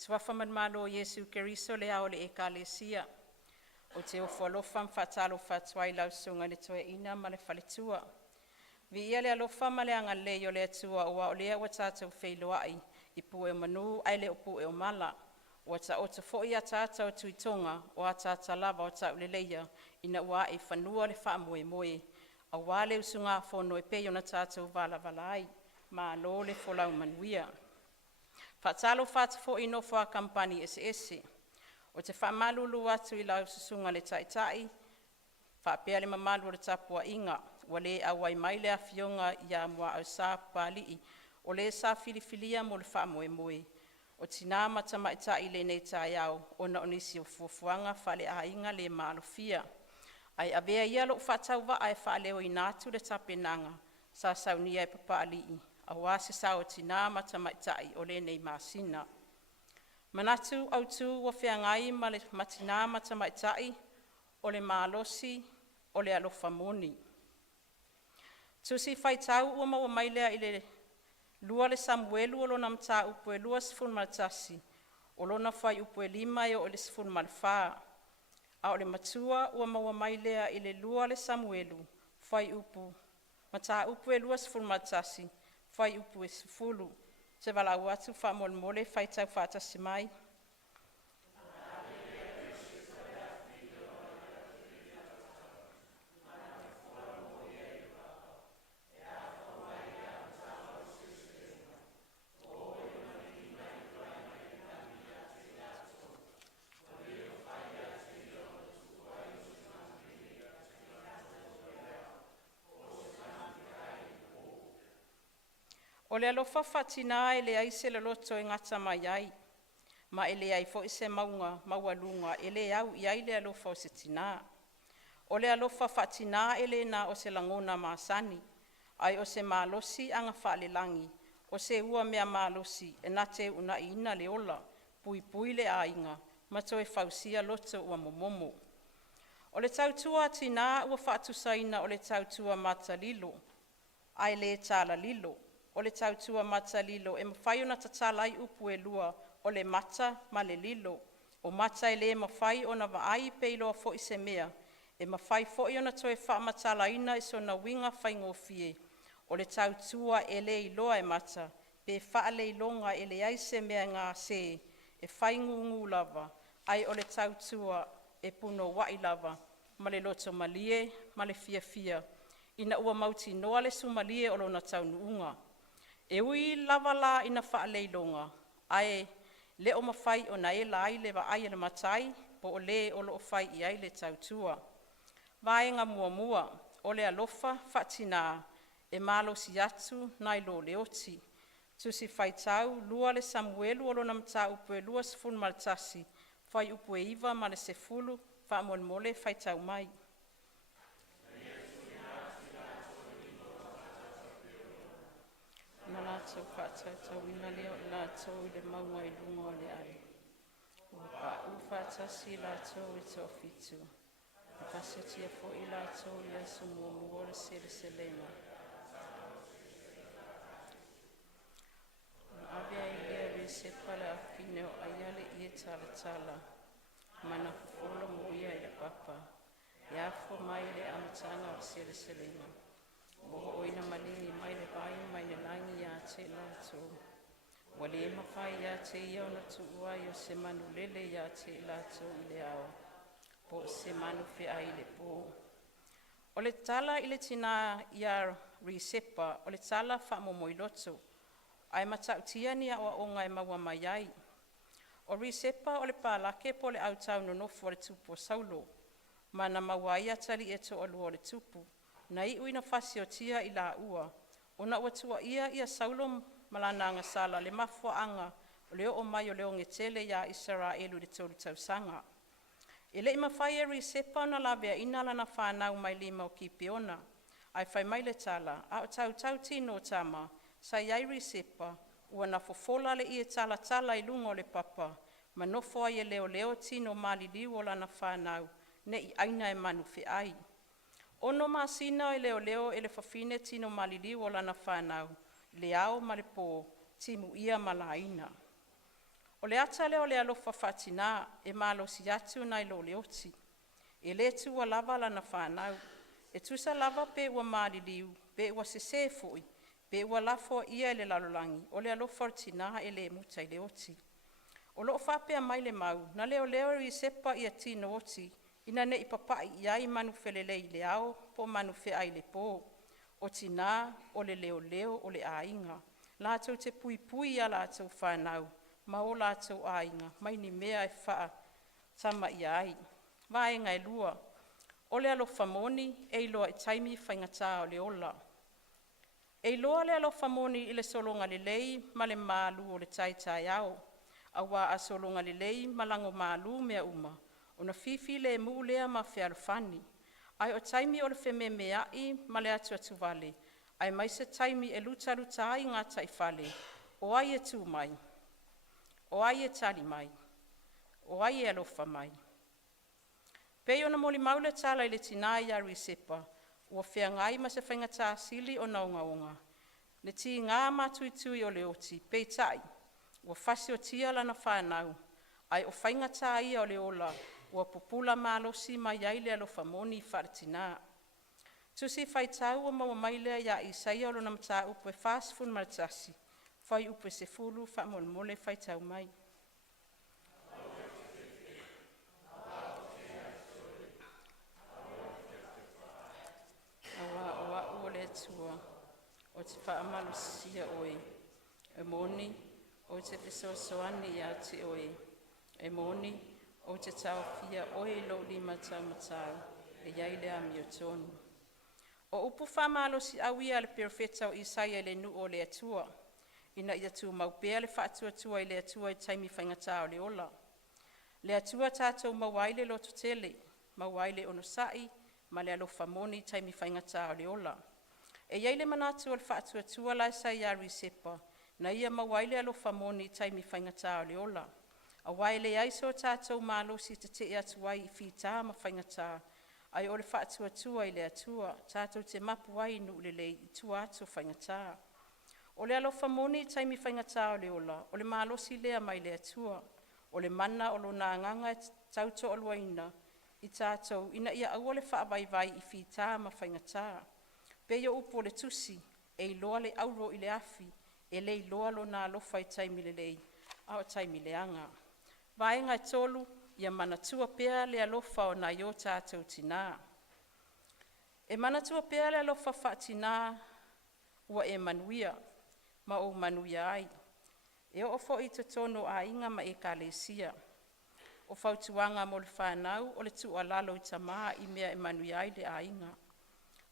Swafa man malo Yesu Keriso le ao le ekalesia. O te ofo alofa mfatalo fatwai lau sunga le toe ina ma le faletua. Vi ia le alofa ma le anga le o le atua ua o lea watatau feiloai i pue manu ai le opu e o mala. Wata o te fo ia tata o tuitonga o a tata lava o tau le leia ina ua e whanua le wha moe moe. A wale usunga fono e peo na tata vala vala ai ma lo le folau manuia. Fatalo fat fo ino fo a Kamupani ese. O te whamalulu atu i lau susunga le Tamaitai, whapea le mamalu le tapua inga, wale a wai mai le a fionga ia mua au sa pali'i, o le sa filifilia mo le wha moe moe. O Tinā ma Tama'ita'i le nei tai au, o na onisi o fuafuanga whale a inga le MALOSI. Ai avea ia lo whatau wa ai whaleo i nātu le tapenanga, sa saunia e papa ali'i, a wase sa o Tinā ma Tama'ita'i o le nei masina. MANATU AUTU wa feangai ma le Tinā ma Tamaitai, o le MALOSI, o le ALOFA MONI. TUSI FAITAU ua maua mai lea i le lua le Samuelu o lona mata upu e lua sifun maltasi, o lona fai upu e lima e o le sifun malfaa. A o le MATUA ua maua mai lea i le lua le Samuelu, fai upu, mata upu e lua sifun maltasi, fai upu e sifulu. Te walau atu wha mole faitau whaatasi mai. O le alofa faa-tina e le aise le loto e ngata mai ai, ma e le ai fo ise maualunga e le au i ai le alofa o se Tinā. O le alofa faa-tina e le na o se langona maasani, ai o se MALOSI anga whaalelangi, o se ua mea MALOSI e nate una i ina le ola, pui le ainga, ma toe fausia loto ua momomo. O le tautua Tinā ua whaatusaina o le tautua matalilo, ai le tala lilo. O le tautua mata lilo e mafai ona tatala ai upu e lua o le mata ma le lilo. O mata e le mafai ona vaai pe iloa fo i se mea. E mafai fo i ona toe wha matala ina i sona winga fai ngofie. O le tautua e le iloa e mata pe wha le ilonga e le aise mea ngā se e fai ngungu lava. Ai o le tautua e puno wai lava ma le loto malie ma le fia. Ina ua mauti noa le sumalie o lona taunuunga. E ui lava la ina wha leilonga, ai le o mafai o na e la ai le wa ai le matai, po o le o lo fai i ai le tautua. Vaega mua, o le alofa faa-tina e MALOSI atu nai lo le oti. TUSI FAITAU lua le Samuelu o lona mata upu e lua sifun maltasi, fai upu e iwa ma le sefulu, wha mole faitau mai. Na latou whaatau ina leo latou i le maunga i lunga o le ai. Ua whaatasi latou i tō fitu. E pasetia fo i latou i asu mua le seleselega. Avea i lea Risepa le afafine o aiale i e talatala. Mana fofola mo ia i le papa. Ia fo mai le amataga o seleselega. Moho oina malingi mai le vai mai le langi ia te latou. Wale mafai ia te ia ona tuua i o se manu lele ia te latou i le ao. Po se manu feai le po. O le tala i le Tinā ia Risepa, o le tala whaamomoi loto. Ai matautia ni a onga e maua mai ai. O Risepa o le pālake po le autau nonofo o le tupu o saulo. Mana maua ia tali e to o lua o le tupu. Na i uina fasi o tia i la ua, ona ua tua ia saulo malana sala le mafua anga o leo o mai o leo ngetele ia Israelu le tolu tausanga. E le mafai e Risepa ona la vea ina lana whanau mai lima o kipeona, ai fai mai le tala, a o tau tino o tama, sa iai Risepa, ua na fofola le i e talatala i lunga o le papa, ma nofo ai e leo tino maliliu o lana whanau, ne i aina e manu feai. Ono masina e leo e le afafine tino maliliu o lana whanau, le ao ma le pō, timu ia malaina. O le ata leo le alofa faa-tinā e malosi atu nai lo le oti. E le tua lava lana whanau. E tusa lava pe ua maliliu, pe ua sese foi, pe ua lafo ia le lalolangi, o le alofa tinā e le muta i le oti. O loo whapea mai le mau, na leo Risepa ia tino oti, ina ne ipapai iai manu felele i le ao, po manu feai le po. O tinā, o le leo, o le ainga. Latou te pui ia latou whanau, ma o latou ainga, mai ni mea e wha Tamaitai. Vaega e lua. O le alofa MONI, e iloa i taimi faigata o le ola. E iloa le alofa MONI i le solonga lelei ma le malu o le taitai au. Awa a solonga lelei ma lango malu mea uma. Ona fifi le mu lea ma fealofani. Ai o taimi o le fememeai ma le atu vale. Ai mai se taimi e luta ai ngā taifale. O ai e tu mai. O ai e tali mai. O ai e alofa mai. Pei ona moli maule tala i le Tinā ia Risepa, ua feangai ma se faigata sili o naungaunga. Le ti ngā matuitui o le oti, pei tai, ua fasi o tia lana whanau, ai o faigata ia o le ola, ua popula MALOSI mai ai le alofa MONI whaatinā. TUSI FAITAU o maua mailea ia isaia o lona mata upe whaasifun maratasi, fai upe se fulu whaamolmole FAITAU mai. Tua, o te whaamalosia oe, e MONI, o te pesoasoani ia te oe, e MONI, o te tauwhia oe lo lima taumatau, e iai lea mi o tonu. O upu whaamalosi au ia le perfetau Isaia le nu o le atua, ina ia tu maupea le whaatua i le atua i taimi whaingata o le ola. Le atua tātou mawaile loto tele, mawaile onosai, ma le alofa MONI taimi whaingata o le ola. E iai le manatu o le whaatua la sa ia Risepa, na ia mawaile alofa MONI taimi whaingata o le ola. A waile aiso tātou MALOSI te te atuai i FAITAU ma whaingata, ai o le whaatua i le atua, tātou te mapu ai nu lele i tua atu whaingata. O le alofa MONI taimi whaingata o le ola, o le MALOSI lea mai le atua, o le mana o lo nā nganga tauto o luaina, i tātou ina ia au o le whaavaivai i FAITAU ma whaingata. Peio upo le TUSI, e iloa le auro i le afi, e le iloa lo nā alofa i taimi lelei, a o taimi leanga. Vaega e tolu, ia MANATU pea le alofa o nā io tātou Tinā. E MANATU pea le alofa faa-tinã, ua e manuia, ma o manuia ai. E o fo i te tono a inga ma e kalesia. O fautuanga mo le whanau, o le tua lalo i Tamā i mea e manuia ai le a inga.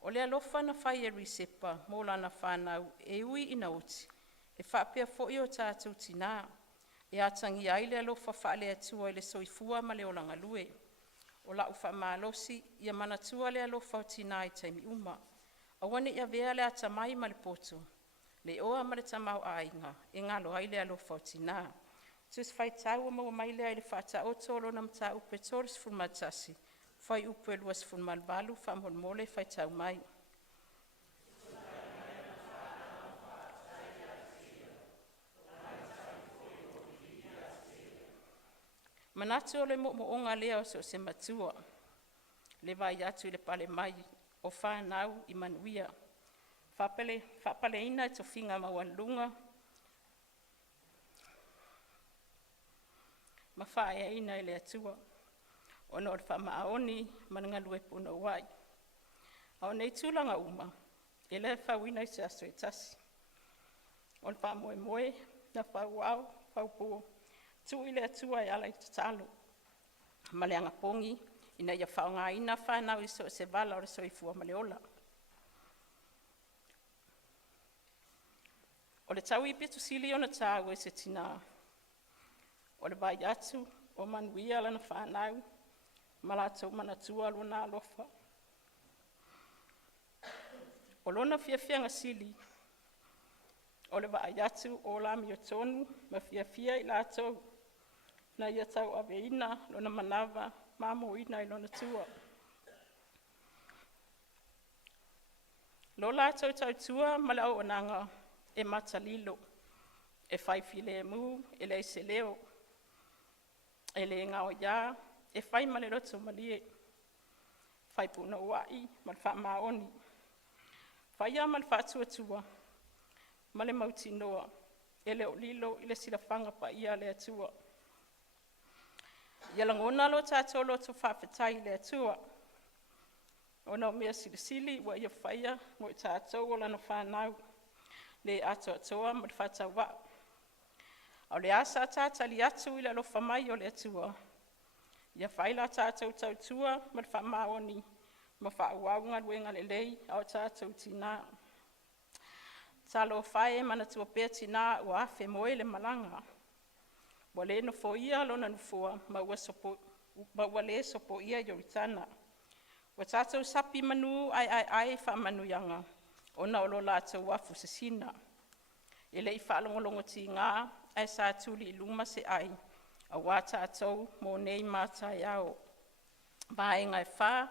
O le alofa na fai e Risepa, mo lana whanau, e ui ina oti, e whapea fo i o tātou Tinā, e atangi ai le alofa whaale atua i le soifua ma le olanga lue. O lau wha MALOSI, ia MANATU le alofa o Tinā i taimi uma. Awane ia vea le atamai ma le poto, le oa ma le tamau a inga, e ngalo ai le alofa o Tinā. TUSI FAITAU o maua mailea i le whaata o tolo na mta upe toris fulmatasi, fai upe luas fulmalvalu whamolmole FAITAU mai. Manatu o le mo'onga lea o se matua, le vai atu i le pale mai, o whanau i manuia. Whapale ina e tofinga mawanlunga, mafai ina i le atua, o no le whamaaoni manangalue puna wai. Au nei tūlanga uma, e le whawina i se aso e tasi. O le whamoe na whauau, whaupuo, tu i le atua e ala i te talo. Ma le angapongi, ina ia whaonga ina whanau i so se vala o le soifua ma le ola. O le tau i pitu sili o na tāu e se Tinā. O le vai atu, o manuia lana whanau, ma latou MANATU alo na ALOFA. O lona fiafianga sili, o le vai atu o la mi o tonu, ma fiafia i latou, na ia tau aveina, lona manawa, mamo ina i lona tua. Lo latou tau tua, ma le au onanga, e matalilo, e faifile e mu, e le se leo, e le ngao ia, e fai ma le roto malie, fai puna uai, ma le wha-maoni. Fai ia ma le wha-tua-tua, ma le mautinoa, e le o lilo i le silafanga pa ia le atua. Ia langona lo tātou lo tu whawhetai le atua. Ona o mea silisili, wa ia whaia, mo i tātou o lana whanau, le atoa ma le whatau wa. Au le asa tātali atu i le alofa mai o le atua. Ia whaila tātou tautua, ma le wha-maoni, ma wha-auaunga luenga le lei, au tātou Tinā. Talo whae MANATU pēr Tinā ua afe moe le malanga. Wa le no fo ia lona nufua, ma ua le sopo ia yoritana. Wa tātou sapi manu ai wha-manu yanga, ona o lo latou wafu sesina. E le i whaalongolongo ti ngā, ai sa tuli i luma se ai, a wā tātou mō nei mātai au. Vaega e whā,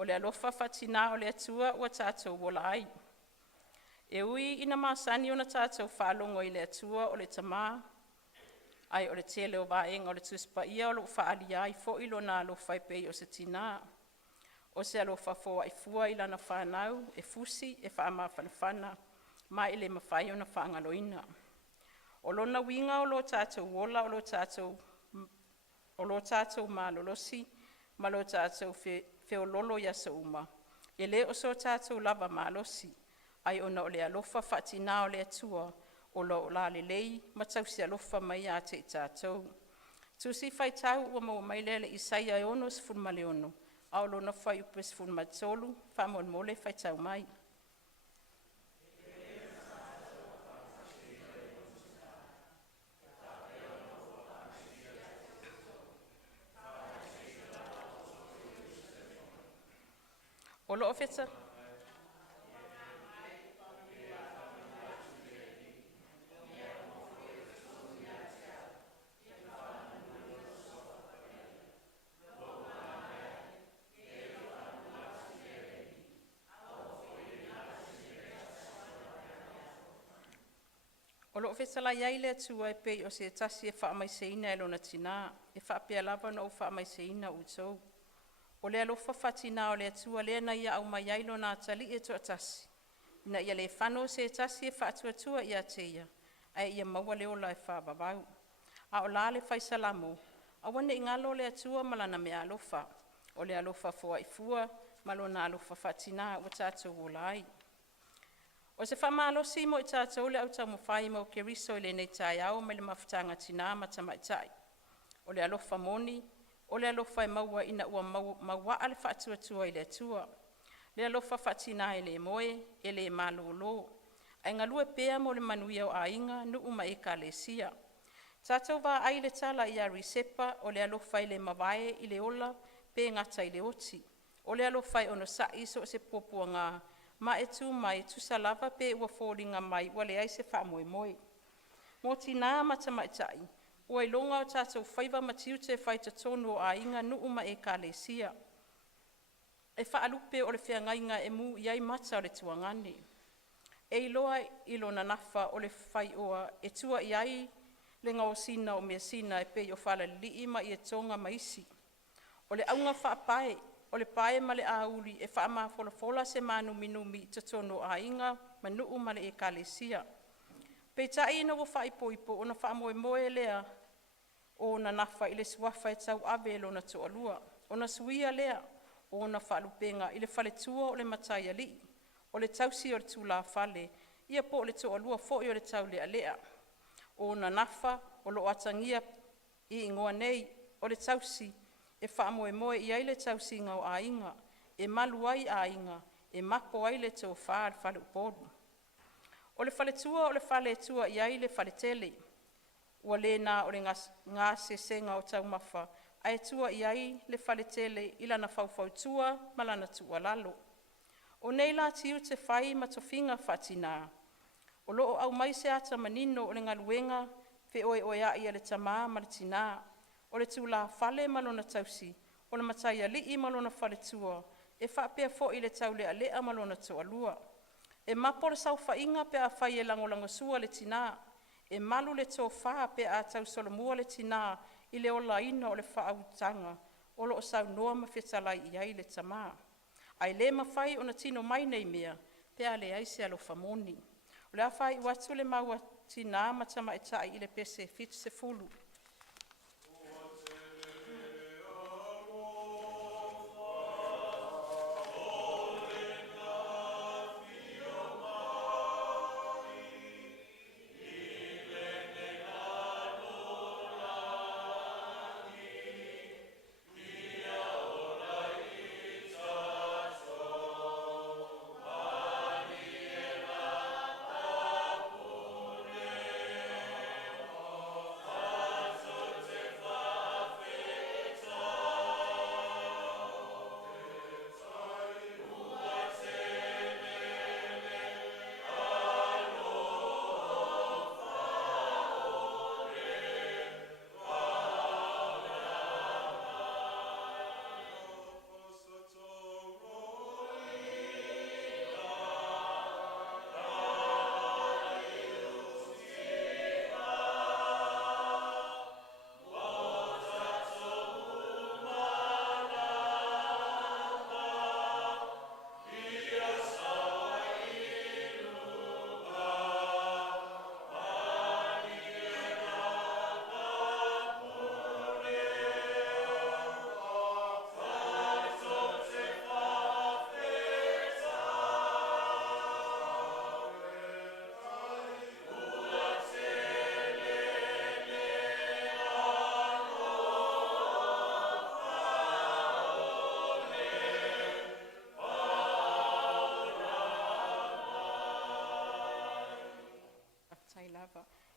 o le alofa faa-tina o le atua ua tātou wola ai. E ui ina māsani ona tātou whaalongo i le atua o le tamā, ai o le tele o Vaega o le tuspa ia o lo whaali ai fo ilo na alofa i pei o se Tinā. O se alofa foa i fua i lana whanau, e fusi, e wha-amawhanawhana, ma i le mafai o na whaangaloina. O lona winga o lo tātou wola, o lo tātou MALOSI, ma lo tātou feololo ia sa uma. E le o so tātou lava MALOSI, ai ona o le alofa faa-tina o le atua, o lo la lelei, ma tausi alofa mai a te tātou. TUSI FAITAU ua mau mai lele i saia e ono sifun maleono, au lo na fai upe sifun matolu, whamon mole FAITAU mai. O lo ofeta? O lo ofesala iai le atua e pei o se tasi e wha-amaiseina e lona Tinā, e wha-apea lava na o wha-amaiseina utou. O le alofa faa-tina o le atua lea na ia au mai ai lona atali e toa tasi. Na ia le whano se tasi e wha-atua-tua ia teia, ai ia maua leo la e wha-babau. A o la le whaisalamo, a wane ingalo le atua malana me alofa. O le alofa foa i fua, malona alofa faa-tina o tātou o lai. O se wha-MALOSI mo i tātou le au tau mafai mo ke riso i le nei tai au me le mafutanga Tinā ma Tamaitai. O le alofa MONI, o le alofa e maua ina ua maua ale wha-atua-tua i le atua. Le alofa faa-tina e le moe, e le malolo. Ai ngalue pea mo le manuia o ainga nuu ma ekalesia. Tātou wā ai le tala i a Risepa, o le alofa i le mawai i le ola, pe ngata i le oti. O le alofa i ono sai so se popua ngā, ma e tu mai tu salava pe ua fōringa mai wale ai se wha-moe-moe. Mō Tinā ma Tamaitai, ua ilonga o tātou whaiva matiu te whaitatonu o a inga nuu ma ekalesia. E whaalupe o le whiangainga e mu iai mata o le tuangane. E iloa ilona nafa o le whaioa e tua iai le ngau sina o mea sina e pei o whala lii ma i e tonga maisi. O le aunga whaapae, o le pae ma le auli e wha fofola se manu minumi tatono a inga ma nuu ma le ekalesia. Pei tai ina wa whaipoipo o na wha-moe-moe lea o na nafa i le suafa e tau ave lo na toalua. O na suia lea o na whaalupenga i le whaletua o le matai ali. O le tausi o le tula whale, ia po o le toalua fo i o le tau lea lea. O na nafa o lo atangia i ingoa nei o le tausi e wha-moe-moe i ai le tausi ngau a inga, e malu ai a inga, e mako ai le tau wha le whale upodu. O le whaletua o le whaletua i ai le whaletele, ua le nā o le ngā sesenga o tau mafa, ai tua i ai le whaletele i lana whauwhautua ma lana tua lalo. O nei la tiu te whai ma tofinga faa-tina. O loo au mai se ata manino o le ngaluenga, fe oe oe a ia le tamā ma le Tinā. O le tula whale ma lona tausi, o le matai alii ma lona whaletua, e whaapea fo i le tau lea lea ma lona toalua. E mapo le sau whainga pe a whai e langolango sua le Tinā, e malu le tō wha pe a tau solomua le Tinā, i le olaina o le whaautanga o lo o saunoa ma whetalai i ai le tamā. Ai le mafai ona tino mai nei mea, pea le aise alofa MONI. O le awhai watu le maua Tinā ma Tamaitai i le pese fitu se fulu.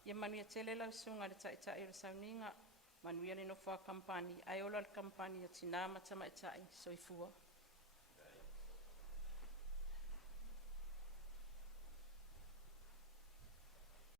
Ia manu tele lau sunga le taʻitaʻi o le sauninga, manuia le nofo a Kamupani, ai ola le Kamupani o Tinā ma Tamaitai, soifua.